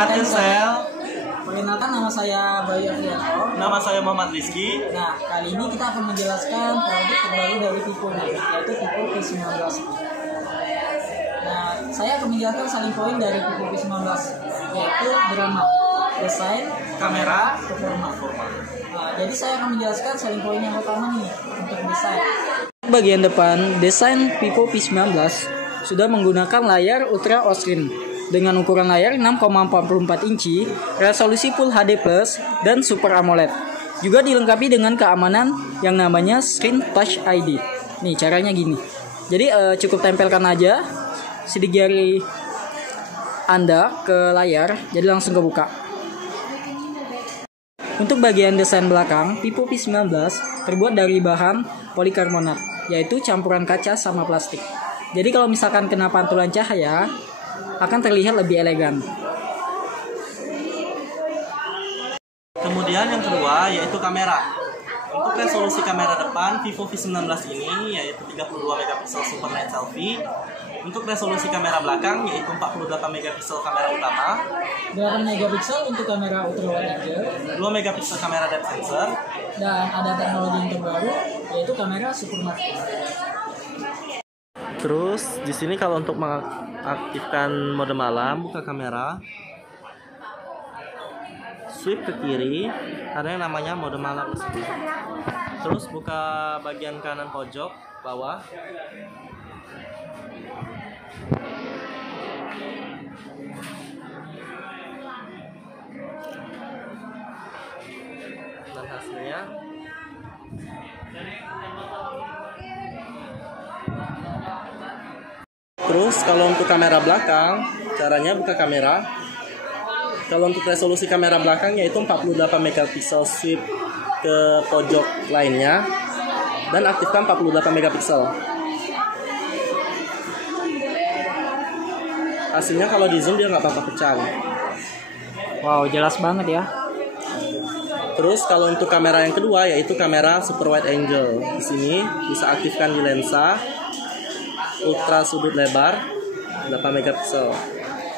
Atensel. Perkenalkan, nama saya Bayu Afrianto. Nama saya Muhammad Rizky. Nah, kali ini kita akan menjelaskan produk terbaru dari Vivo, yaitu Vivo V19. Nah, saya akan menjelaskan selling point dari Vivo V19, yaitu drama, desain, kamera, performa. Nah, jadi saya akan menjelaskan selling point yang pertama nih untuk desain. Bagian depan, desain Vivo V19 sudah menggunakan layar Ultra OLED dengan ukuran layar 6,44 inci, resolusi Full HD+, dan Super AMOLED. Juga dilengkapi dengan keamanan yang namanya Screen Touch ID. Nih, caranya gini. Jadi cukup tempelkan aja sidik jari Anda ke layar, jadi langsung kebuka. Untuk bagian desain belakang, Vivo V19 terbuat dari bahan polikarbonat, yaitu campuran kaca sama plastik. Jadi kalau misalkan kena pantulan cahaya, akan terlihat lebih elegan. Kemudian yang kedua yaitu kamera. Untuk resolusi kamera depan Vivo V19 ini yaitu 32 megapiksel super night selfie. Untuk resolusi kamera belakang yaitu 48 megapiksel kamera utama, 8 megapiksel untuk kamera ultra wide angle, 2 megapiksel kamera depth sensor, dan ada teknologi yang terbaru yaitu kamera super macro. Terus di sini kalau untuk mengaktifkan mode malam, buka kamera, swipe ke kiri, ada yang namanya mode malam. Terus buka bagian kanan pojok bawah. Dan hasilnya terus kalau untuk kamera belakang, caranya buka kamera. Kalau untuk resolusi kamera belakang yaitu 48 megapiksel, swipe ke pojok lainnya dan aktifkan 48 megapiksel. Hasilnya kalau di zoom dia nggak apa-apa pecah. Wow, jelas banget ya. Terus kalau untuk kamera yang kedua yaitu kamera super wide angle. Di sini bisa aktifkan di lensa ultra sudut lebar 8 megapiksel.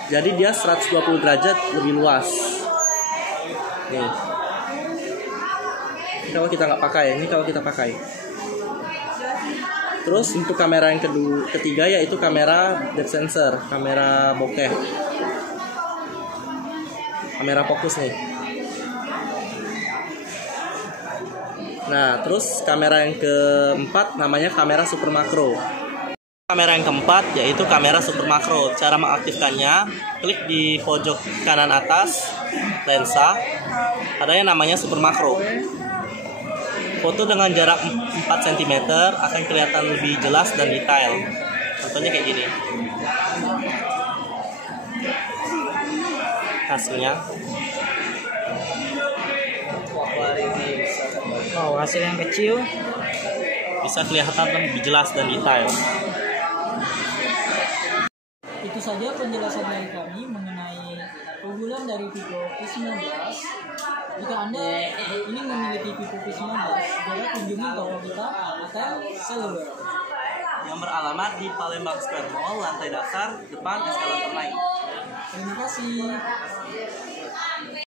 Jadi dia 120 derajat lebih luas. Nih. Ini kalau kita nggak pakai, ini kalau kita pakai. Terus untuk kamera yang ketiga yaitu kamera depth sensor, kamera bokeh. Kamera fokus nih. Nah, terus kamera yang keempat namanya kamera super makro. Kamera yang keempat yaitu kamera super makro. Cara mengaktifkannya, klik di pojok kanan atas lensa, ada yang namanya super makro. Foto dengan jarak 4 cm akan kelihatan lebih jelas dan detail. Contohnya kayak gini. Hasilnya. Wow, hasil yang kecil Bisa kelihatan lebih jelas dan detail. itu saja penjelasan dari kami mengenai keunggulan dari Vivo V19. Jika Anda ingin memiliki Vivo V19, segera kunjungi toko kita atau seluler Yang beralamat di Palembang Square Mall, lantai dasar, depan eskalator naik. Terima kasih.